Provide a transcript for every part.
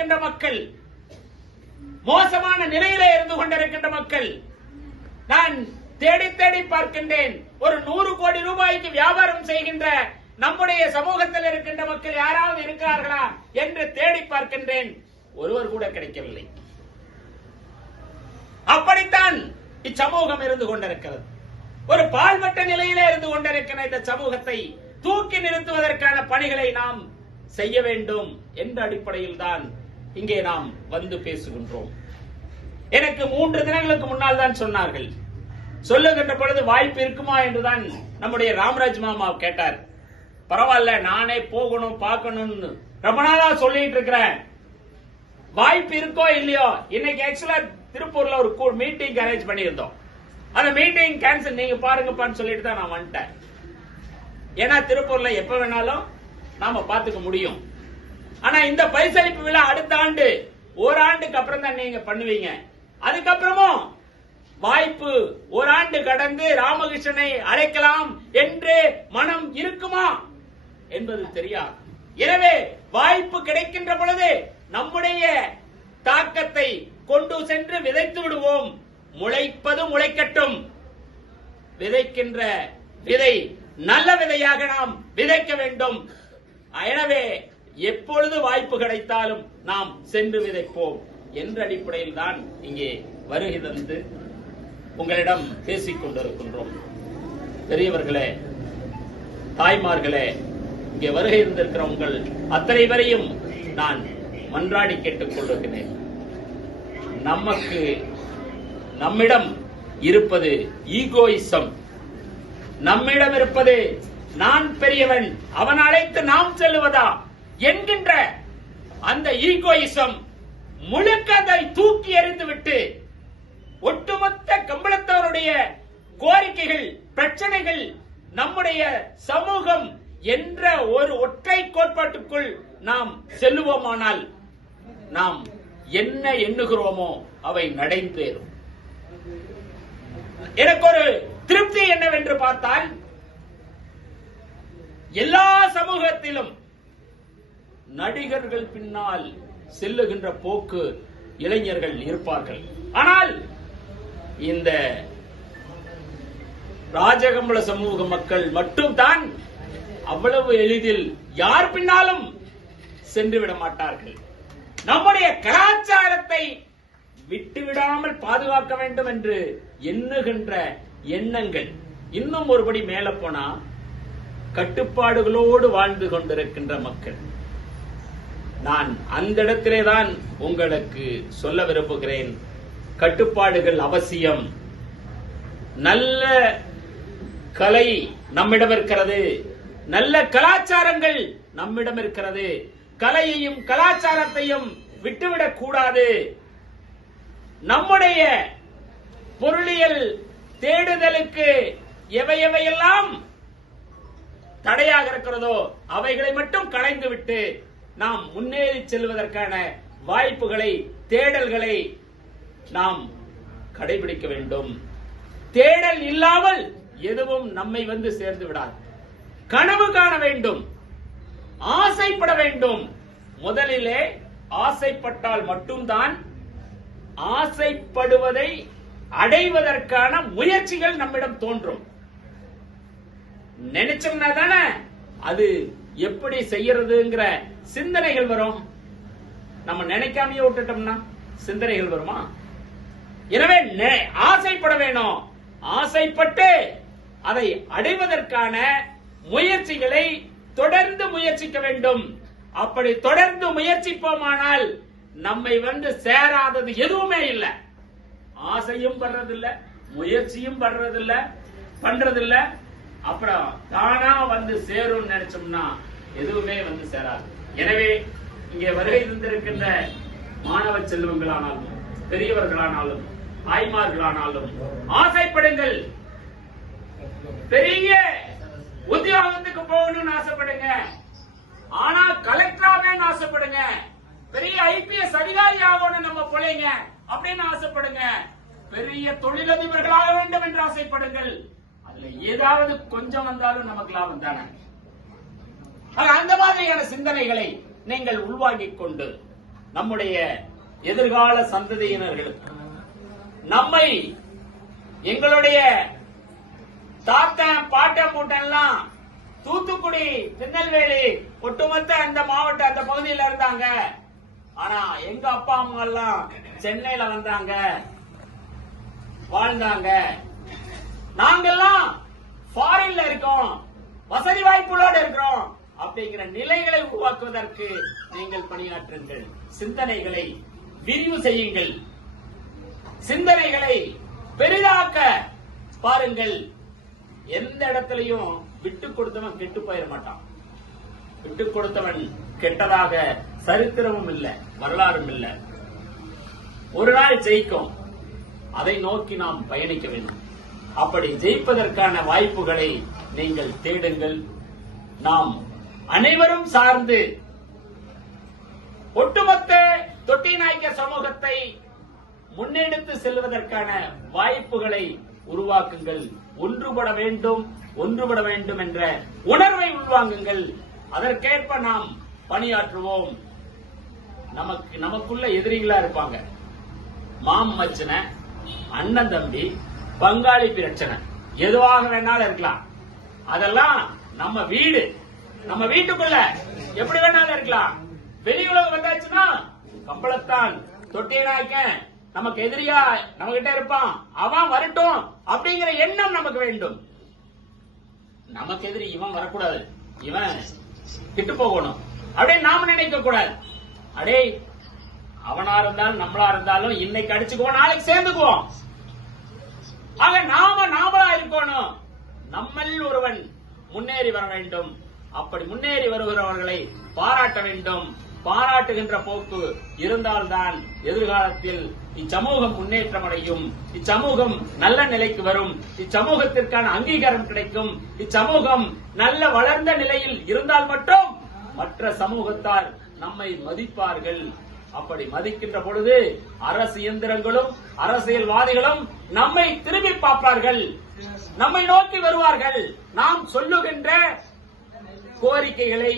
கொண்டிருக்கின்ற மக்கள் மோசமான நிலையிலே இருந்து கொண்டிருக்கின்ற மக்கள் நான் தேடி தேடி பார்க்கின்றேன். ஒரு நூறு கோடி ரூபாய்க்கு வியாபாரம் செய்கின்ற நம்முடைய சமூகத்தில் இருக்கின்ற மக்கள் யாராவது இருக்கிறார்களா என்று தேடி பார்க்கின்றேன். ஒருவர் கூட கிடைக்கவில்லை. அப்படித்தான் இச்சமூகம் இருந்து கொண்டிருக்கிறது. ஒரு பால்மட்ட நிலையிலே இருந்து கொண்டிருக்கிற இந்த சமூகத்தை தூக்கி நிறுத்துவதற்கான பணிகளை நாம் செய்ய வேண்டும் என்ற அடிப்படையில் தான் இங்கே நாம் வந்து பேசுகின்றோம். எனக்கு மூன்று தினங்களுக்கு முன்னால் தான் சொன்னார்கள். சொல்லுகின்ற பொழுது வாய்ப்பு இருக்குமா என்றுதான் நம்முடைய ராமராஜ் மாமா கேட்டார். பரவாயில்ல நானே போகணும் பார்க்கணும்னு ரொம்ப நாளா சொல்லிட்டு இருக்கிறேன். வாய்ப்பு இருக்கோ இல்லையோ இன்னைக்கு ஆக்சுவலா திருப்பூர்ல ஒரு மீட்டிங் அரேஞ்ச் பண்ணியிருந்தோம். அந்த மீட்டிங் கேன்சல் நீங்க பாருங்கப்பான்னு சொல்லிட்டு தான் நான் வந்துட்டேன். ஏன்னா திருப்பூர்ல எப்ப வேணாலும் நாம பாத்துக்க முடியும். ஆனா இந்த பரிசளிப்பு விழா அடுத்த ஆண்டு ஓராண்டுக்கு அப்புறம் தான் நீங்க பண்ணுவீங்க. அதுக்கப்புறமும் வாய்ப்பு ஓராண்டு கடந்து ராமகிருஷ்ணனை அழைக்கலாம் என்று மனம் இருக்குமா என்பது தெரியாது. எனவே வாய்ப்பு கிடைக்கின்ற பொழுது நம்முடைய தாக்கத்தை கொண்டு சென்று விதைத்து விடுவோம். முளைப்பது முளைக்கட்டும். விதைக்கின்ற விதை நல்ல விதையாக நாம் விதைக்க வேண்டும். எனவே எப்பொழுது வாய்ப்பு கிடைத்தாலும் நாம் சென்று விதைப்போம் என்ற அடிப்படையில் தான் இங்கே வருகை தந்து உங்களிடம் பேசிக் கொண்டிருக்கின்றோம். பெரியவர்களே தாய்மார்களே இங்கே வருகை இருந்திருக்கிற உங்கள் அத்தனை வரையும் நான் மன்றாடி கேட்டுக் கொண்டிருக்கிறேன் நமக்கு நம்மிடம் இருப்பது ஈகோயிசம். நம்மிடம் இருப்பது நான் பெரியவன் அவன் அழைத்து நாம் செல்லுவதா? என்கின்ற அந்த ஈகோயிசம் முழுக்க அதை தூக்கி எறிந்துவிட்டு ஒட்டுமொத்த கம்பளத்தவருடைய கோரிக்கைகள் பிரச்சனைகள் நம்முடைய சமூகம் என்ற ஒரு ஒற்றை கோட்பாட்டுக்குள் நாம் செல்லுவோமானால் நாம் என்ன எண்ணுகிறோமோ அவை நடைபெறும். எனக்கு ஒரு திருப்தி என்னவென்று பார்த்தால் எல்லா சமூகத்திலும் நடிகர்கள் பின்னால் செல்லுகின்ற போக்கு இளைஞர்கள் இருப்பார்கள். ஆனால் இந்த ராஜகம்பள சமூக மக்கள் மட்டும்தான் அவ்வளவு எளிதில் யார் பின்னாலும் சென்று விட மாட்டார்கள். நம்முடைய கலாச்சாரத்தை விட்டுவிடாமல் பாதுகாக்க வேண்டும் என்று எண்ணுகின்ற எண்ணங்கள் இன்னும் ஒருபடி மேல போனா கட்டுப்பாடுகளோடு வாழ்ந்து கொண்டிருக்கின்ற மக்கள். நான் அந்த இடத்திலே தான் உங்களுக்கு சொல்ல விரும்புகிறேன். கட்டுப்பாடுகள் அவசியம். நல்ல கலை நம்மிடம் இருக்கிறது. நல்ல கலாச்சாரங்கள் நம்மிடம் இருக்கிறது. கலையையும் கலாச்சாரத்தையும் விட்டுவிடக் கூடாது. நம்முடைய பொருளியல் தேடுதலுக்கு எவை எவையெல்லாம் தடையாக இருக்கிறதோ அவைகளை மட்டும் களைந்துவிட்டு நாம் முன்னேறி செல்வதற்கான வாய்ப்புகளை தேடல்களை நாம் கடைபிடிக்க வேண்டும். தேடல் இல்லாமல் எதுவும் நம்மை வந்து சேர்ந்து விடாது. கனவு காண வேண்டும். ஆசைப்பட வேண்டும். முதலிலே ஆசைப்பட்டால் மட்டும்தான் ஆசைப்படுவதை அடைவதற்கான முயற்சிகள் நம்மிடம் தோன்றும். நினைச்சோம்னா தானே அது எப்படி செய்யறதுங்கிற சிந்தனைகள் வரும். நம்ம நினைக்காமயே விட்டுட்டோம்னா சிந்தனைகள் வருமா? எனவே ஆசைப்பட வேணும். ஆசைப்பட்டு அதை அடைவதற்கான முயற்சிகளை தொடர்ந்து முயற்சிக்க வேண்டும். அப்படி தொடர்ந்து முயற்சிப்போமானால் நம்மை வந்து சேராதது எதுவுமே இல்லை. ஆசையும் படுறதில்ல முயற்சியும் படுறதில்ல பண்றதில்ல அப்புறம் தானா வந்து சேரும் நினைச்சோம்னா எதுவுமே வந்து சேராது. எனவே இங்கே வருகை தந்திருக்கின்ற மாணவ செல்வங்களானாலும் பெரியவர்களானாலும் தாய்மார்களானாலும் ஆசைப்படுங்கள். பெரிய உத்தியோகத்துக்கு போகணும்னு ஆசைப்படுங்க. ஆனா கலெக்டராகவேன்னு ஆசைப்படுங்க. பெரிய ஐபிஎஸ் அதிகாரி ஆகணும் நம்ம பிள்ளைங்க அப்படின்னு ஆசைப்படுங்க. பெரிய தொழிலதிபர்களாக வேண்டும் என்று ஆசைப்படுங்கள். ஏதாவது கொஞ்சம் வந்தாலும் நமக்கு லாபம் தானே? அந்த மாதிரியான சிந்தனைகளை நீங்கள் உள்வாங்கிக் கொண்டு நம்முடைய எதிர்கால சந்ததியினர்களுக்கு நம்மை எங்களுடைய தாத்தன் பாட்டன் பூட்டன்லாம் தூத்துக்குடி திருநெல்வேலி ஒட்டுமொத்த அந்த மாவட்ட அந்த பகுதியில இருந்தாங்க. ஆனா எங்க அப்பா அம்மா எல்லாம் சென்னையில வந்தாங்க வாழ்ந்தாங்க. நாங்கெல்லாம் ஃபாரின்ல இருக்கோம். வசதி வாய்ப்புகளோடு இருக்கிறோம். அப்படிங்கிற நிலைகளை உருவாக்குவதற்கு நீங்கள் பணியாற்றுங்கள். சிந்தனைகளை விரிவு செய்யுங்கள். சிந்தனைகளை பெரிதாக்க பாருங்கள். எந்த இடத்துலயும் விட்டு கொடுத்தவன் கெட்டு போயிட மாட்டான். விட்டு கொடுத்தவன் கெட்டதாக சரித்திரமும் இல்ல வரலாறும் இல்ல. ஒரு நாள் ஜெயிக்கும். அதை நோக்கி நாம் பயணிக்க வேண்டும். அப்படி ஜெயிப்பதற்கான வாய்ப்புகளை நீங்கள் தேடுங்கள். நாம் அனைவரும் சார்ந்து ஒட்டுமொத்த தொட்டி நாய்க்க சமூகத்தை முன்னெடுத்து செல்வதற்கான வாய்ப்புகளை உருவாக்குங்கள். ஒன்றுபட வேண்டும் ஒன்றுபட வேண்டும் என்ற உணர்வை உள்வாங்குங்கள். அதற்கேற்ப நாம் பணியாற்றுவோம். நமக்கு நமக்குள்ள எதிரிகளா இருப்பாங்க. மாம் மச்சின அண்ணன் தம்பி பங்காளி பிரச்சனை. எதுவாக வேணாலும் இருக்கலாம். அதெல்லாம் நம்ம வீடு. நம்ம வீட்டுக்குள்ள எப்படி வேணாலும் இருக்கலாம். வெளி உலகம் வந்தாச்சுன்னா கம்பளத்தான் தொட்டியனாக்க நமக்கு எதிரியா நம்ம கிட்ட இருப்பான். அவன் வரட்டும் அப்படிங்கிற எண்ணம் நமக்கு வேண்டும். நமக்கு எதிரி இவன் வரக்கூடாது. இவன் கிட்டு போகணும். அப்படின்னு நாம நினைக்க கூடாது. அடே அவனா இருந்தாலும் நம்மளா இருந்தாலும் இன்னைக்கு அடிச்சுக்குவோம் நாளைக்கு சேர்ந்துக்குவோம். ஆக நாம நாமளா இருக்கணும். நம்மள் ஒருவன் முன்னேறி வர வேண்டும். அப்படி முன்னேறி வருகிறவர்களை பாராட்ட வேண்டும். பாராட்டுகின்ற போக்கு இருந்தால்தான் எதிர்காலத்தில் இச்சமூகம் முன்னேற்றம் அடையும். இச்சமூகம் நல்ல நிலைக்கு வரும். இச்சமூகத்திற்கான அங்கீகாரம் கிடைக்கும். இச்சமூகம் நல்ல வளர்ந்த நிலையில் இருந்தால் மட்டும் மற்ற சமூகத்தார் நம்மை மதிப்பார்கள். அப்படி மதிக்கின்ற பொழுது அரசு இயந்திரங்களும் அரசியல்வாதிகளும் நம்மை திரும்பி பார்ப்பார்கள். நம்மை நோக்கி வருவார்கள். நாம் சொல்லுகின்ற கோரிக்கைகளை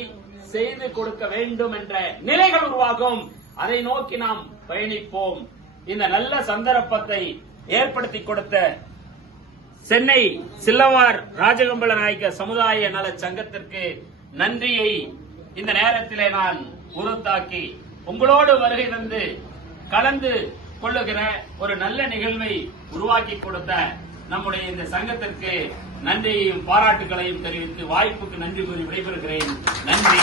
செய்து கொடுக்க வேண்டும் என்ற நிலைகள் உருவாகும். அதை நோக்கி நாம் பயணிப்போம். இந்த நல்ல சந்தர்ப்பத்தை ஏற்படுத்தி கொடுத்த சென்னை சில்லவார் ராஜகம்பல நாயக்க சமுதாய நல சங்கத்திற்கு நன்றியை இந்த நேரத்திலே நான் உறுத்தாக்கி உங்களோடு வருகை தந்து கலந்து கொள்ளுகிற ஒரு நல்ல நிகழ்வை உருவாக்கி கொடுத்த நம்முடைய இந்த சங்கத்திற்கு நன்றியையும் பாராட்டுகளையும் தெரிவித்து வாய்ப்புக்கு நன்றி கூறி விடைபெறுகிறேன். நன்றி.